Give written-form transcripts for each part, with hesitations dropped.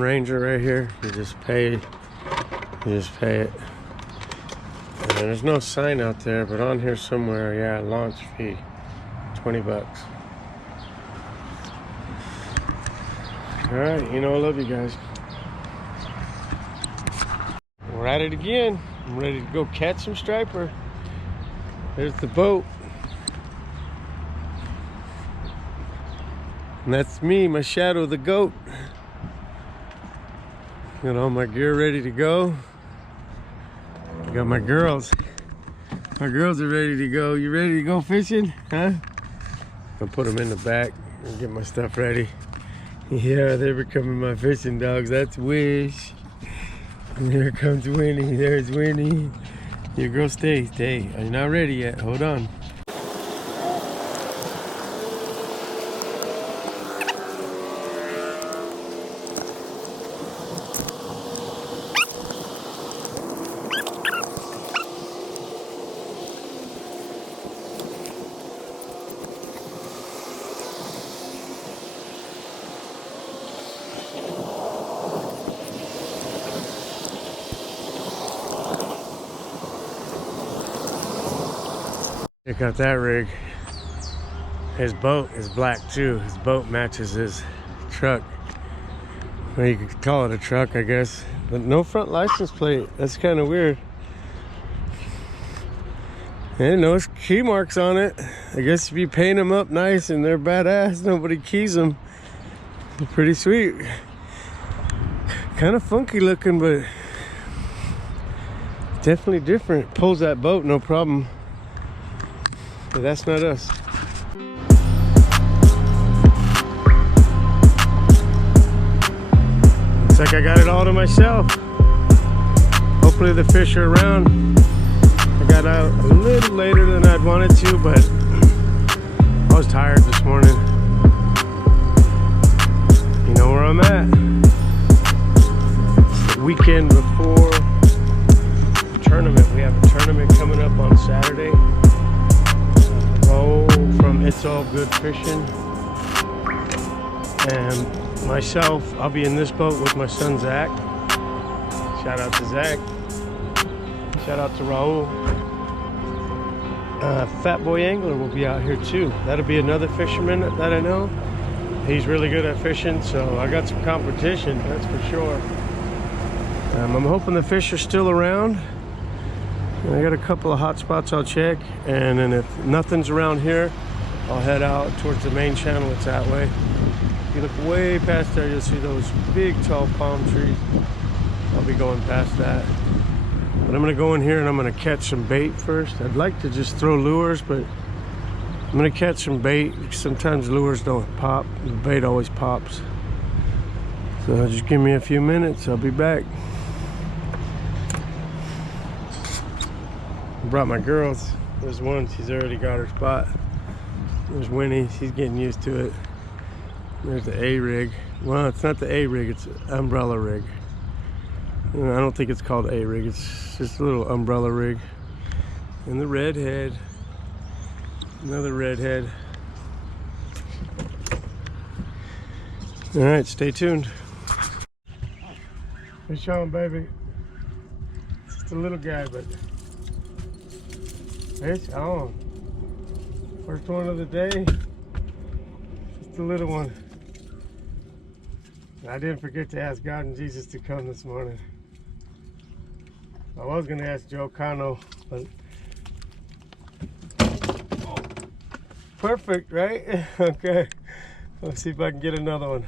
Ranger right here. You just pay it. And there's no sign out there, but on here somewhere, yeah, launch fee, 20 bucks. All right, you know I love you guys. We're at it again. I'm ready to go catch some striper. There's the boat. And that's me, my shadow, the goat. Got all my gear ready to go. I got my girls. My girls are ready to go. You ready to go fishing? Huh? I'll put them in the back and get my stuff ready. Yeah, they're becoming my fishing dogs. That's Wish. And here comes Winnie. There's Winnie. Your girl, stay. Are you not ready yet? Hold on. Check out that rig. His boat is black too. His boat matches his truck. Well, you could call it a truck, I guess. But no front license plate. That's kind of weird. And no key marks on it. I guess if you paint them up nice and they're badass, nobody keys them. They're pretty sweet. Kind of funky looking, but definitely different. Pulls that boat, no problem. But that's not us. Looks like I got it all to myself. Hopefully the fish are around. I got out a little later than I'd wanted to, but I was tired this morning. You know where I'm at. It's the weekend before the tournament. We have a tournament coming up on Saturday. From It's All Good Fishing, and myself, I'll be in this boat with my son Zach. Shout out to Zach. Shout out to Raul. Fat Boy Angler will be out here too. That'll be another fisherman that I know. He's really good at fishing, so I got some competition, that's for sure. I'm hoping the fish are still around. I got a couple of hot spots I'll check, and then if nothing's around here, I'll head out towards the main channel. It's that way. If you look way past there, you'll see those big tall palm trees. I'll be going past that. But I'm gonna go in here and I'm gonna catch some bait first. I'd like to just throw lures, but I'm gonna catch some bait. Sometimes lures don't pop, the bait always pops. So just give me a few minutes, I'll be back. Brought my girls. There's one, she's already got her spot. There's Winnie, she's getting used to it. There's the A rig. Well, it's not the A rig, it's an umbrella rig. I don't think it's called A rig, it's just a little umbrella rig. And the redhead, another redhead. All right, stay tuned. Fish on, baby. It's just a little guy, but fish on. First one of the day. Just a little one. I didn't forget to ask God and Jesus to come this morning. I was going to ask Joe Cano, but perfect, right? Okay. Let's see if I can get another one.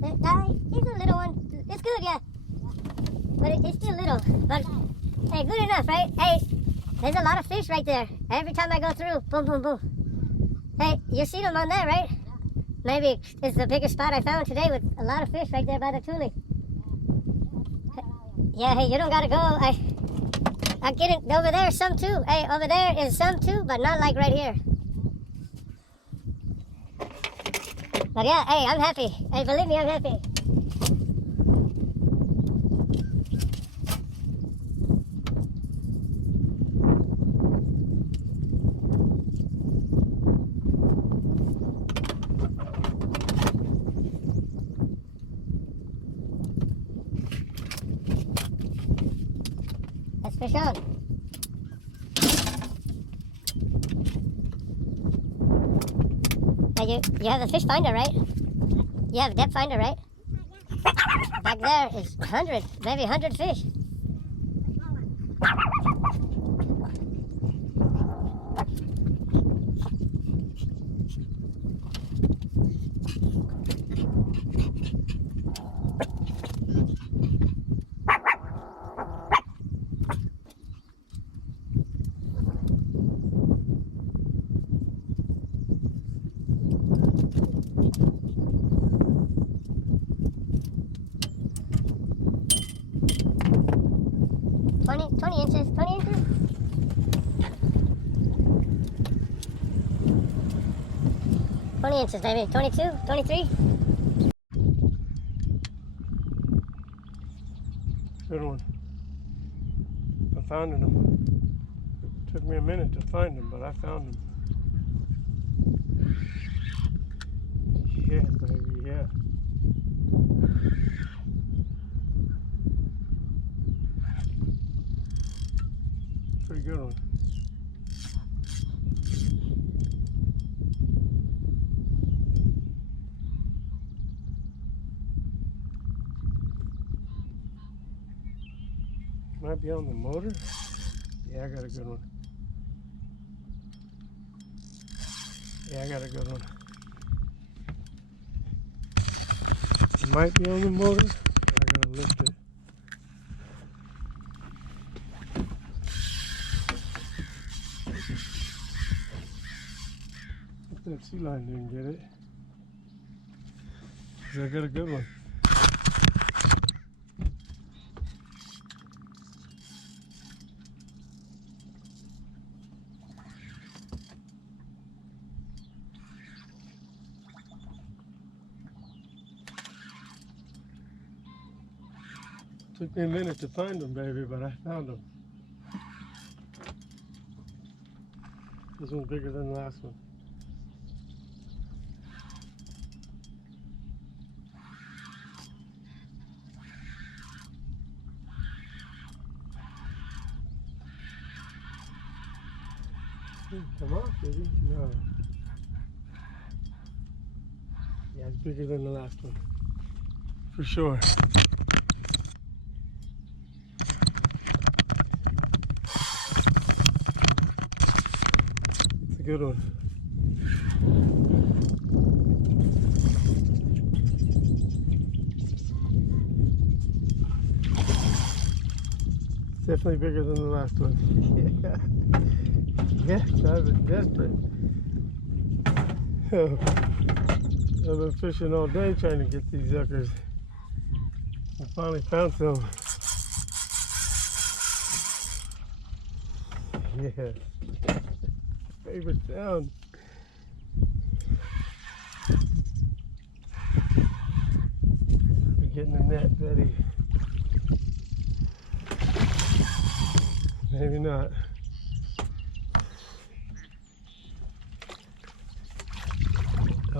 He's a little one. It's good, yeah. But it's still little. But hey, good enough, right? Hey, there's a lot of fish right there. Every time I go through, boom, boom, boom. Hey, you see them on there, right? Maybe it's the biggest spot I found today with a lot of fish right there by the tule. Yeah, hey, you don't gotta go. I get it over there, some too. Hey, over there is some too, but not like right here. But yeah, hey, I'm happy. Hey, believe me, I'm happy. Let's fish on. Hey, you have a fish finder, right? You have a depth finder, right? Back there is 100, maybe 100 fish. Twenty inches, 20 inches. Maybe 22, 23. Good one. I found them. Took me a minute to find them, but I found them. Yeah, baby, yeah. Pretty good one. Might be on the motor. Yeah, I got a good one. Yeah, I got a good one. It might be on the motor. I gotta lift it. If that sea line didn't get it. 'Cause I got a good one. Took me a minute to find them, baby, but I found them. This one's bigger than the last one. Come on, baby. No. Yeah, it's bigger than the last one. For sure. It's a good one. It's definitely bigger than the last one. Yeah. Yes, I was desperate. Oh, I've been fishing all day trying to get these suckers. I finally found some. Yeah. Favorite sound. We're getting the net, Betty. Maybe not.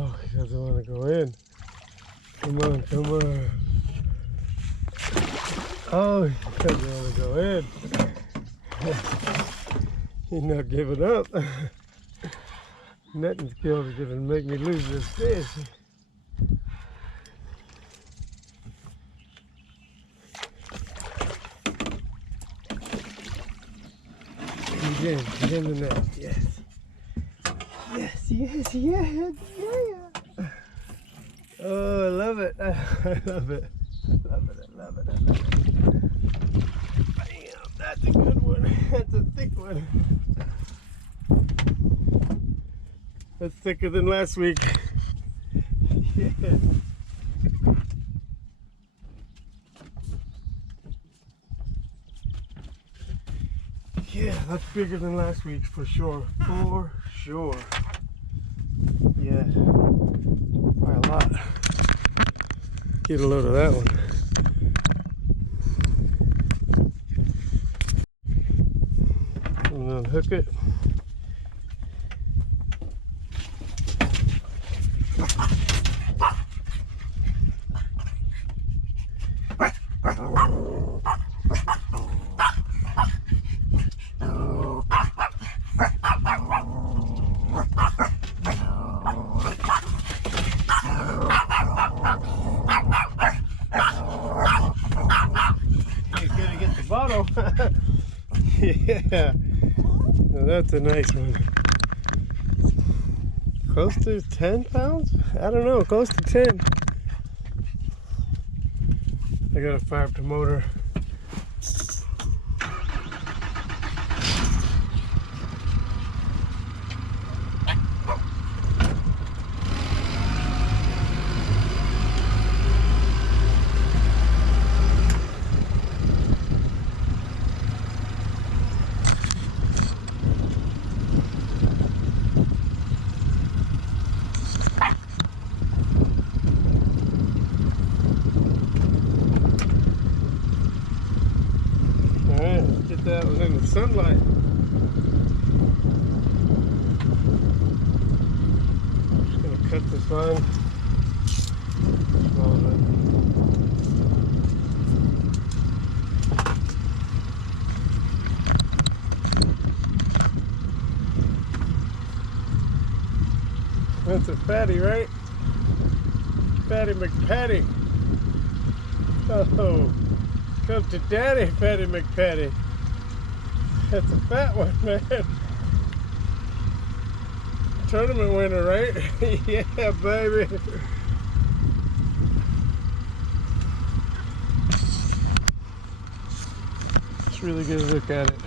Oh, he doesn't want to go in. Come on, come on. Oh, he doesn't want to go in. He's not giving up. Netting skills are going to make me lose this fish. He's in the net, yes. Yes, yes, yes, yeah. Oh, I love it. I love it. I love it. I love it. I love it. Bam, that's a good one. That's a thick one. That's thicker than last week. Yeah. Yeah, that's bigger than last week's for sure. For sure. Yeah. By a lot. Get a load of that one. And unhook it. He's gonna get the bottle. Yeah. Now that's a nice one. Close to 10 pounds? I don't know, close to 10. I gotta fire up the motor. Alright, let's get that one in the sunlight. Just gonna cut this line. All of it. That's a fatty, right? Fatty McPatty. Oh, come to daddy, Fatty McPatty. That's a fat one, man. Tournament winner, right? Yeah, baby. Let's really get a look at it.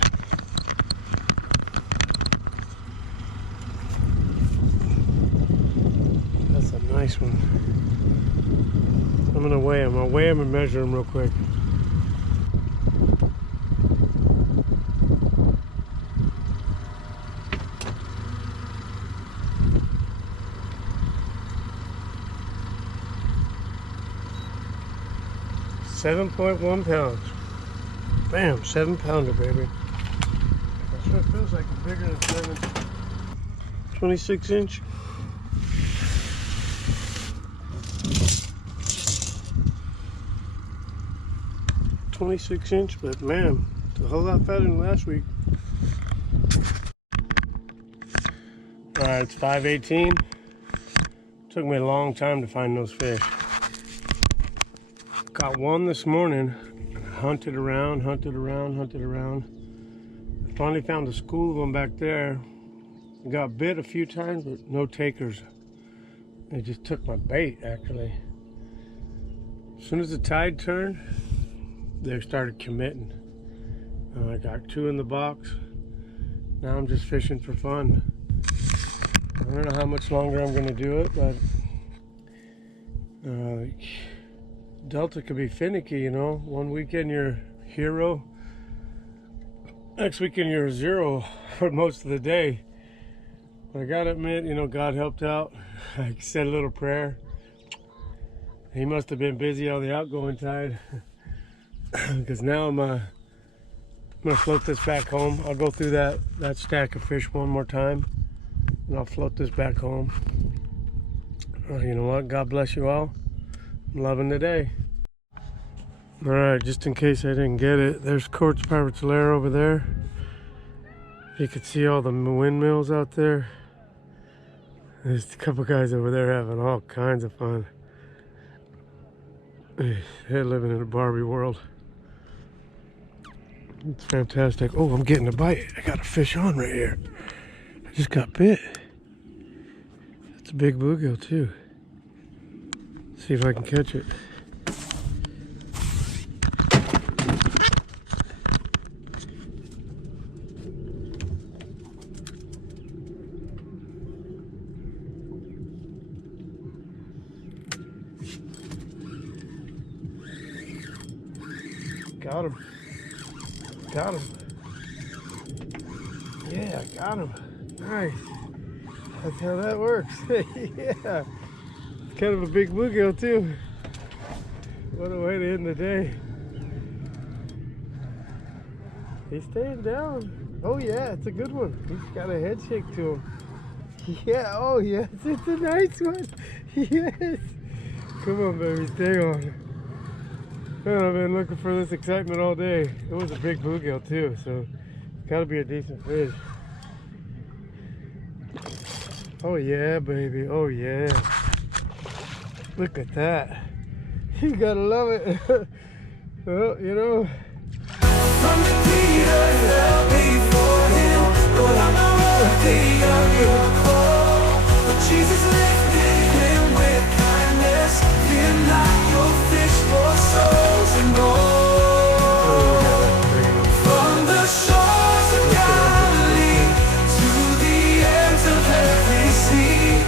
That's a nice one. I'm gonna weigh him. I'll weigh him and measure him real quick. $7.1 pounds. Bam, 7-pounder, baby. That sure feels like it's bigger than 7. 26 inch. .26 inch, but man, it's a whole lot fatter than last week. All right, it's 5:18. Took me a long time to find those fish. Got one this morning. Hunted around. Finally found a school of them back there. Got bit a few times, but no takers. They just took my bait, actually. As soon as the tide turned, they started committing. I got 2 in the box. Now I'm just fishing for fun. I don't know how much longer I'm going to do it, but Delta could be finicky, you know. One weekend you're hero, next weekend you're a zero for most of the day. But I gotta admit, you know, God helped out. I said a little prayer. He must have been busy on the outgoing tide. Because now I'm gonna float this back home. I'll go through that stack of fish one more time, and I'll float this back home. You know what? God bless you all. I'm loving the day. All right, just in case I didn't get it, there's Quartz Pirates Lair over there. You can see all the windmills out there. There's a couple guys over there having all kinds of fun. They're living in a Barbie world. It's fantastic. Oh, I'm getting a bite. I got a fish on right here. I just got bit. That's a big bluegill too. See if I can catch it. Got him. Got him. Yeah, got him. Nice. That's how that works. Yeah. It's kind of a big bluegill too. What a way to end the day. He's staying down. Oh yeah, it's a good one. He's got a head shake to him. Yeah, oh yes, it's a nice one. Yes. Come on, baby, stay on. Man, I've been looking for this excitement all day. It was a big bluegill too, so it's gotta be a decent fish. Oh yeah, baby, oh yeah. Look at that. You gotta love it. Well, you know. From the Peter, hell before him, but I'm not worthy of your call. But Jesus lifted him with kindness, fear not your fish for souls and gold. From the shores of Galilee to the ends of every sea,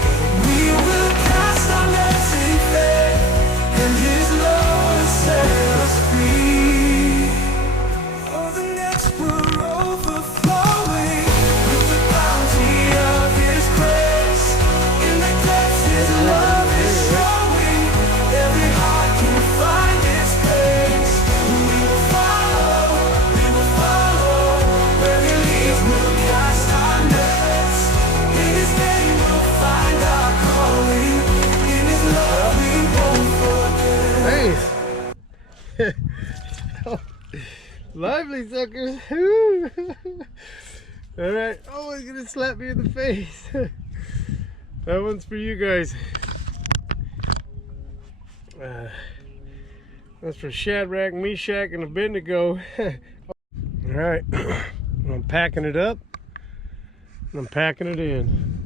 we will cast our nets in faith, and His love will set us free. Oh, the nets were overflowing with the bounty of His grace. In the depths His love is showing, every heart can find its place. We will follow, where He leads we'll cast our nets. In His name we'll find our calling, in His love we won't forget. Nice. Lively suckers. All right. Oh, he's gonna slap me in the face. That one's for you guys. That's for Shadrach, Meshach, and Abednego. All right. I'm packing it up. And I'm packing it in.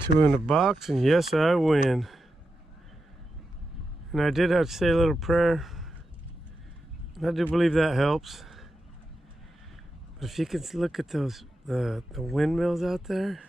2 in the box, and yes, I win. And I did have to say a little prayer. I do believe that helps. But if you can look at those the windmills out there,